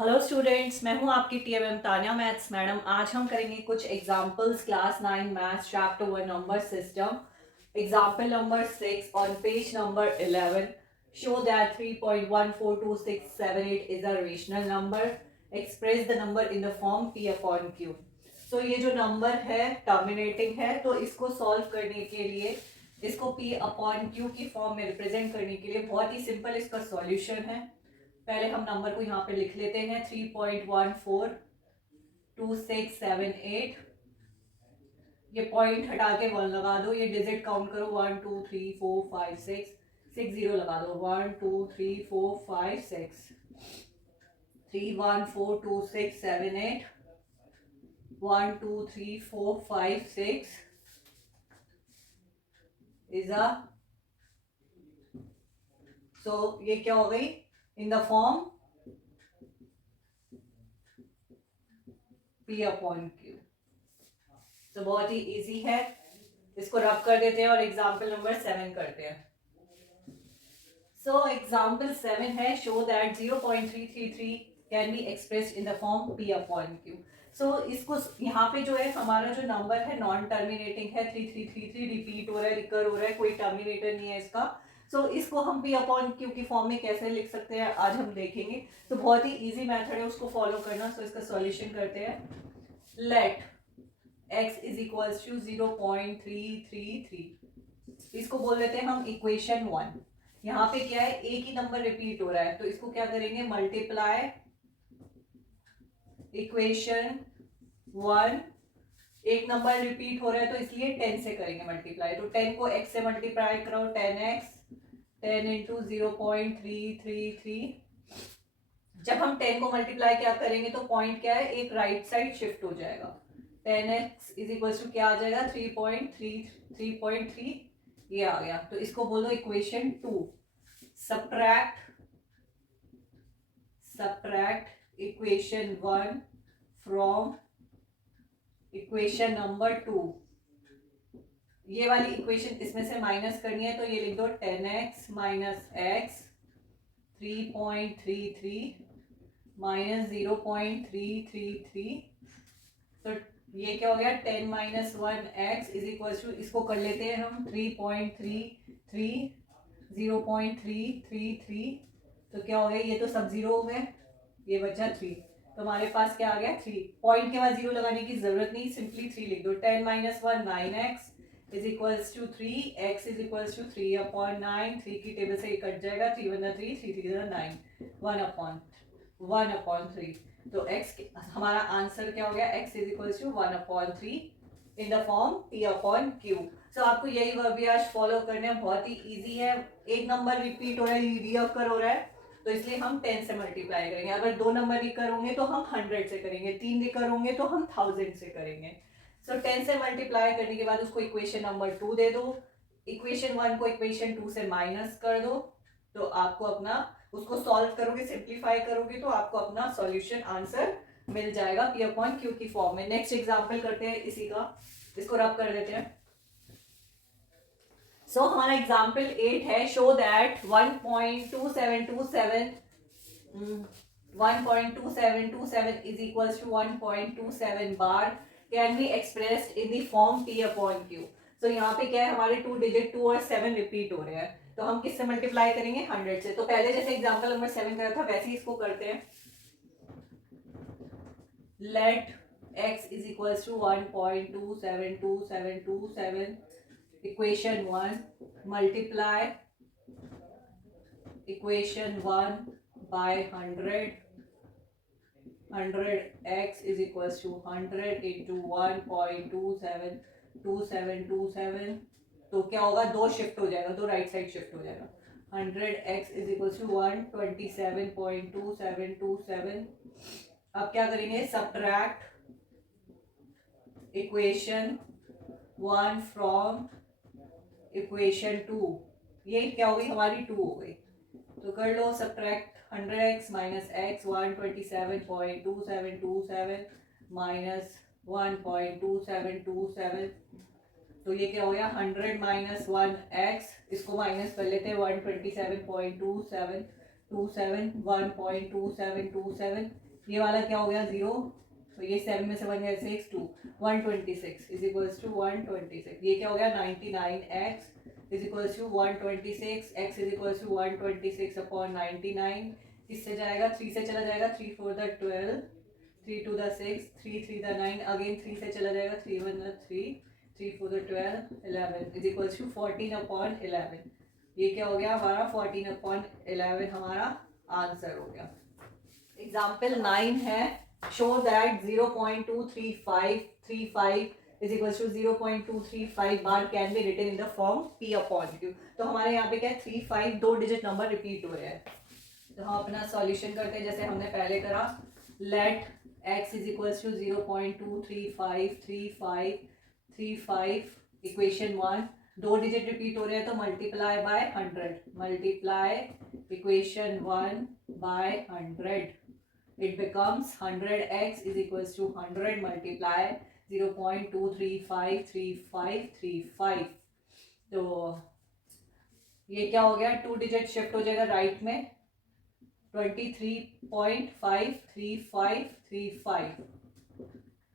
Hello students, मैं हूं आपकी टीएमएम तानिया मैथ्स मैडम। आज हम करेंगे कुछ examples class 9 maths chapter 1 number system. Example number 6 on page number 11। Show that 3.142678 is a rational number. Express the number in the form p upon q। सो ये जो number है टर्मिनेटिंग है, तो इसको सॉल्व करने के लिए, इसको p अपॉन q की फॉर्म में रिप्रेजेंट करने के लिए बहुत ही सिंपल इसका सॉल्यूशन है। पहले हम नंबर को यहाँ पे लिख लेते हैं 3.142678। ये पॉइंट हटा के 1 लगा दो, ये डिजिट काउंट करो 1 2 3 4 5 6 6 0 लगा दो 1 2 3 4 5 6 3142678 1 2 3 4 5 6 इज अ सो ये क्या हो गई इन the form p upon q। तो बहुत ही इजी है, इसको रब कर देते हैं और एग्जाम्पल नंबर 7 करते हैं। सो एग्जाम्पल 7 है show that 0.333 can be expressed in the form p upon q। सो इसको यहाँ पे जो है हमारा जो नंबर है नॉन टर्मिनेटिंग है, 3333 रिपीट हो रहा है, रिकर हो रहा है, कोई टर्मिनेटर नहीं है इसका। सो इसको हम p अपॉन q की फॉर्म में कैसे लिख सकते हैं आज हम देखेंगे। तो बहुत ही इजी मेथड है, उसको फॉलो करना। सो इसका सॉल्यूशन करते हैं। Let x is equal to 0.333, इसको बोल देते हैं हम इक्वेशन 1। यहाँ पे क्या है, एक ही नंबर रिपीट हो रहा है, तो इसको क्या करेंगे, मल्टीप्लाई इक्वेशन 1। एक नंबर रिपीट हो रहा है तो इसलिए 10 से करेंगे मल्टीप्लाई। तो 10 को x से मल्टीप्लाई करो, 10x 10 इंटू 0.333। जब हम 10 को मल्टीप्लाई क्या करेंगे तो पॉइंट क्या है, एक राइट साइड शिफ्ट हो जाएगा। 10x इज इक्वल टू क्या आ जाएगा, 3.3 ये आ गया। तो इसको बोलो equation 2। Subtract equation 1 from equation number 2। ये वाली इक्वेशन इसमें से माइनस करनी है, तो ये लिख दो 10x माइनस x 3.33 माइनस 0.333। तो ये क्या हो गया, 10 minus 1x is equal to, इसको कर लेते हैं हम 3.33 0.333। तो क्या हो गया, ये तो सब जीरो हो गए, ये बचा 3। तो हमारे पास क्या आ गया 3। पॉइंट के बाद जीरो लगाने की जरूरत नहीं, सिंपली 3 लिख दो। 10 minus 1 9x is equals to 3, x is equals to 3 upon 9। 3 की टेबल से ये कट जाएगा, 3 वन 3 3 3 9 1 अपॉन 3। तो x हमारा आंसर क्या हो गया, x is equals to 1 upon 3 in the form p upon q। So आपको यही वर्बियाज फॉलो करने हैं, बहुत ही इजी है। एक नंबर रिपीट हो रहा है, रीअकर हो रहा है, तो इसलिए हम 10 से मल्टीप्लाई करेंगे। अगर 2 नंबर रिकर होंगे तो हम 100 से करेंगे, 3 रिकर होंगे तो हम 1000 से करेंगे। सो 10 से मल्टीप्लाई करने के बाद उसको इक्वेशन नंबर 2 दे दो, इक्वेशन 1 को इक्वेशन 2 से माइनस कर दो, तो आपको अपना, उसको सॉल्व करोगे, सिंप्लीफाई करोगे तो आपको अपना सॉल्यूशन आंसर मिल जाएगा p अपॉन q की फॉर्म में। नेक्स्ट एग्जांपल करते हैं इसी का, इसको रब कर देते हैं। सो हमारा एग्जाम्पल 8 है show that 1.2727 is equals to 1.27 bar can be expressed in the form p upon q। So यहाँ पे क्या है, हमारे 2 डिजिट 2 और 7 रिपीट हो रहे हैं, तो हम किससे मल्टीप्लाई करेंगे, 100 से। तो पहले जैसे एग्जाम्पल नंबर 7 करा था वैसे ही इसको करते हैं। Let x is equals to 1.272727 equation 1 multiply equation 1 by 100 x is equals to 100 into 1.272727। तो क्या होगा, 2 शिफ्ट हो जाएगा, 2 राइट साइड शिफ्ट हो जाएगा। 100x is equals to 127.2727। अब क्या करेंगे, सब्ट्रैक्ट इक्वेशन 1 फ्रॉम इक्वेशन 2। ये क्या हो गई हमारी, 2 हो गई। तो कर लो subtract 100x minus x 127.2727 minus 1.2727। तो ये क्या हो गया, 100 माइनस 1x, इसको माइनस कर लेते हैं 127.2727 1.2727। ये वाला क्या हो गया 0, तो ये 7 में से 1 गया 6 2 126 इज इक्वल्स टू 126। ये क्या हो गया 99x is equals to 126, x is equals to 126 upon 99। किससे जाएगा 3 से चला जाएगा, 3 4 द 12, 3 2 द 6, 3 3 द 9, अगेन 3 से चला जाएगा, 3 1 द 3, 3 4 द 12, 11 इज इक्वल्स टू 14 अपॉन 11। ये क्या हो गया हमारा 14 अपॉन 11 हमारा आंसर हो गया। एग्जाम्पल 9 है, show that 0.23535 is equal to 0.235 bar can be written in the form p upon q। तो हमारे यहाँ पे क्या है 35 दो डिजिट नंबर रिपीट हुए हैं। तो हम अपना सॉल्यूशन करते हैं जैसे हमने पहले करा। Let x is equal to 0.23535 equation 1, दो डिजिट रिपीट हो रहे हैं तो multiply by 100, multiply equation 1 by 100, it becomes 100x is equals to 100 multiply 0.2353535। तो ये क्या हो गया 2 डिजिट शिफ्ट हो जाएगा राइट में 23.53535।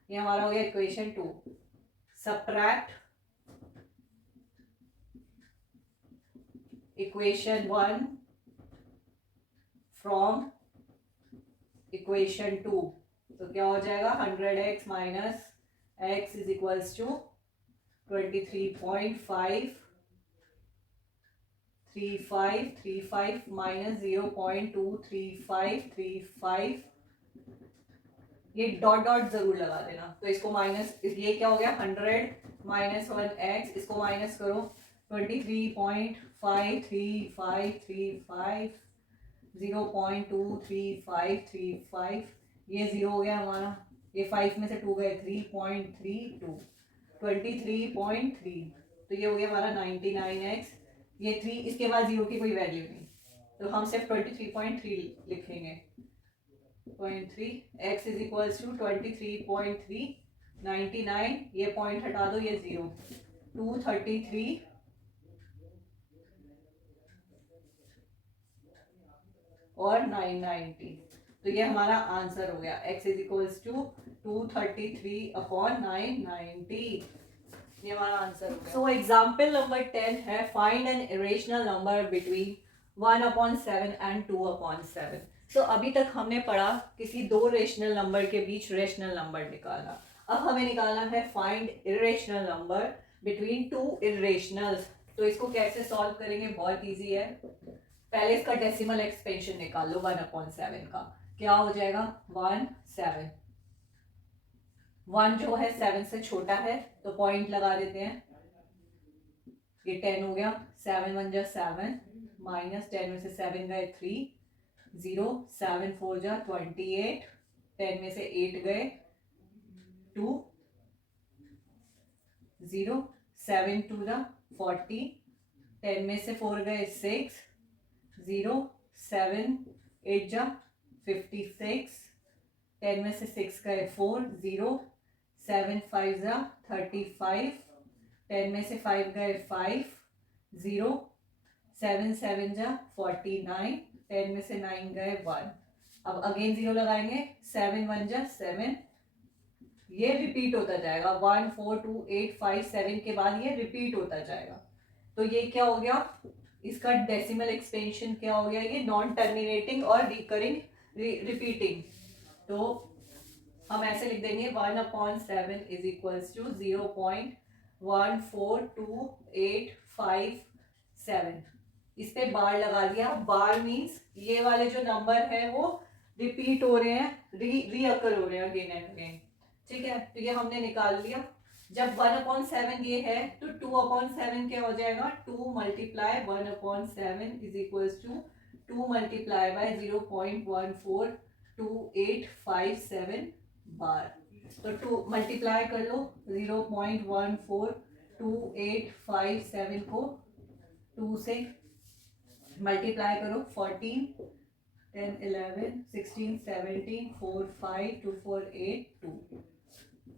ये हमारा हो गया equation 2। Subtract equation 1 from equation 2, तो क्या हो जाएगा 100x minus x is equals to 23.53535 minus 0.23535। ये डॉट डॉट जरूर लगा देना। तो इसको माइनस, ये क्या हो गया 100 माइनस 1x, इसको माइनस करो 23.53535 0.23535, ये 0 हो गया हमारा, ये 5 में से 2 गए 3.32 23.3, तो ये हो गया हमारा 99x। ये 3 इसके बाद 0 की कोई वैल्यू नहीं, तो हम सिर्फ 23.3 लिखेंगे 0.3। x इज इक्वल्स टू 23.3, 99 ये पॉइंट हटा दो, ये 0, 233 और 990। तो ये हमारा आंसर हो गया x is equals to 233 upon 990। ये हमारा आंसर हो गया। सो एग्जाम्पल नंबर 10 है, find an irrational number between 1/7 and 2/7। तो अभी तक हमने पढ़ा किसी दो रेशनल नंबर के बीच रेशनल नंबर निकालना। अब हमें निकालना है find irrational number between two irrationals. तो इसको कैसे सॉल्व करेंगे, बहुत इजी है। पहले इसका डेसिमल एक्सपेंशन निकाल लो 1/7 का, क्या हो जाएगा 1 7। 1 जो है 7 से छोटा है तो पॉइंट लगा देते हैं, ये 10 हो गया, 7 1 जा 7 माइनस 10 में से 7 गए 3 0, 7 4 जा 28, 10 में से 8 गए 2 0, 7 2 जा 40, 10 में से 4 गए 6 0, 7 8 जा 56, 10 में से 6 गए 4 0, 7 5 जा 35, 10 में से 5 गए 5 0, 7 7 जा 49, 10 में से 9 गए 1। अब अगेन 0 लगाएंगे, 7 1 जा 7, ये रिपीट होता जाएगा 1 4 2 8 5 7 के बाद ये रिपीट होता जाएगा। तो ये क्या हो गया, इसका डेसिमल एक्सपेंशन क्या हो गया, ये नॉन टर्मिनेटिंग और रिकरिंग रिपीटिंग। तो हम ऐसे लिख देंगे 1/7 इज इक्वल्स टू 0.1428557। इस पे बार लगा दिया। बार मीन्स ये वाले जो नंबर है वो रिपीट हो रहे हैं, रीअकर हो रहे हैं अगेन एंड अगेन। ठीक है, तो ये हमने निकाल लिया। जब 1/7 ये है तो 2/7 क्या हो जाएगा, 2 multiply 1/7 is equals to 2 multiply by 0.1428557 bar. तो 2 मल्टीप्लाई कर लो, 0.1428557 को 2 से मल्टीप्लाई करो, 14 10 11 16 17 4 5 2 4 8 2,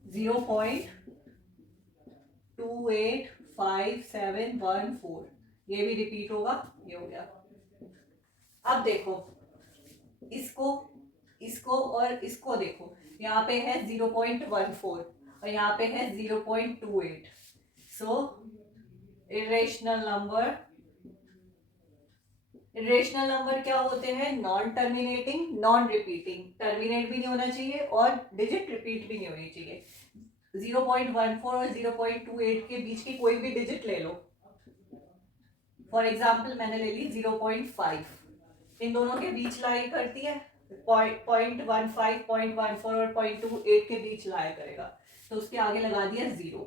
0.285714, ये भी रिपीट होगा, ये हो गया। अब देखो इसको इसको और इसको देखो, यहाँ पे है 0.14 और यहाँ पे है 0.28. सो इरेशनल नंबर क्या होते हैं? Non terminating, non repeating. Terminate भी नहीं होना चाहिए और डिजिट रिपीट भी नहीं होनी चाहिए. 0.14 और 0.28 के बीच की कोई भी डिजिट ले लो. फॉर एग्जाम्पल मैंने ले ली 0.5. इन दोनों के बीच लाई करती है. 0.15, 0.14 और 0.28 के बीच लाया करेगा. तो उसके आगे लगा दिया 0.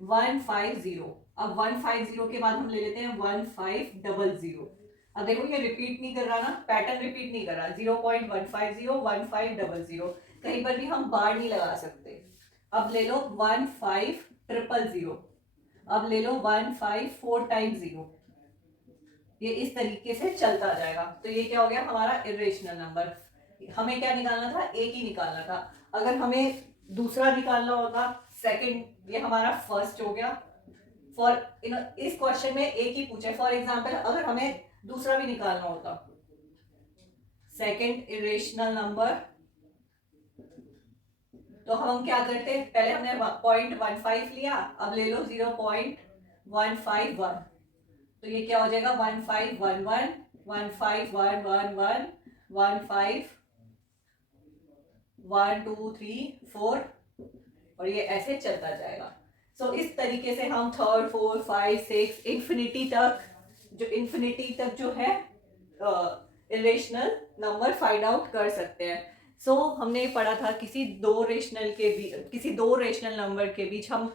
150. अब 150 के बाद हम ले लेते हैं 1500. अब देखो ये रिपीट नहीं कर रहा ना, पैटर्न रिपीट नहीं कर रहा. 0.150, 1500. कहीं पर भी हम बार नहीं लगा सकते. अब ले लो 15000. अब ले लो 154 टाइम्स 0. ये इस तरीके से चलता जाएगा. तो ये क्या हो गया हमारा इरेशनल नंबर. हमें क्या निकालना था? एक ही निकालना था. अगर हमें दूसरा निकालना होता, सेकंड, ये हमारा फर्स्ट हो गया. इस क्वेश्चन में एक ही पूछा. फॉर एग्जांपल अगर हमें दूसरा भी निकालना होता, सेकंड इरेशनल नंबर, तो हम क्या करते? पहले हमने 0.15 लिया, अब ले लो 0.151. तो ये क्या हो जाएगा? 1511, 15111, 15 1 2 3 4 और ये ऐसे चलता जाएगा. सो इस तरीके से हम 3rd 4 5 6 इन्फिनिटी तक जो है इरेशनल नंबर फाइंड आउट कर सकते हैं. सो हमने पढ़ा था किसी दो रेशनल नंबर के बीच हम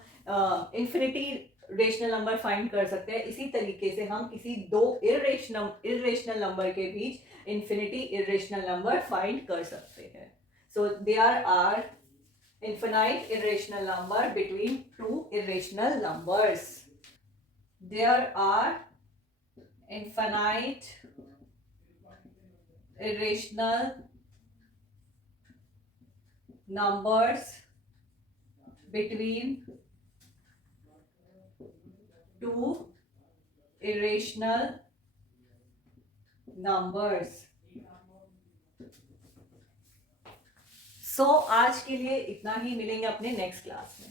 इन्फिनिटी रेशनल नंबर फाइंड कर सकते हैं. इसी तरीके से हम किसी दो इरेशनल नंबर के बीच इन्फिनिटी इरेशनल नंबर फाइंड कर सकते हैं. So there are infinite irrational number between two irrational numbers. There are infinite irrational numbers between two irrational numbers. सो आज के लिए इतना ही. मिलेंगे अपने नेक्स्ट क्लास में.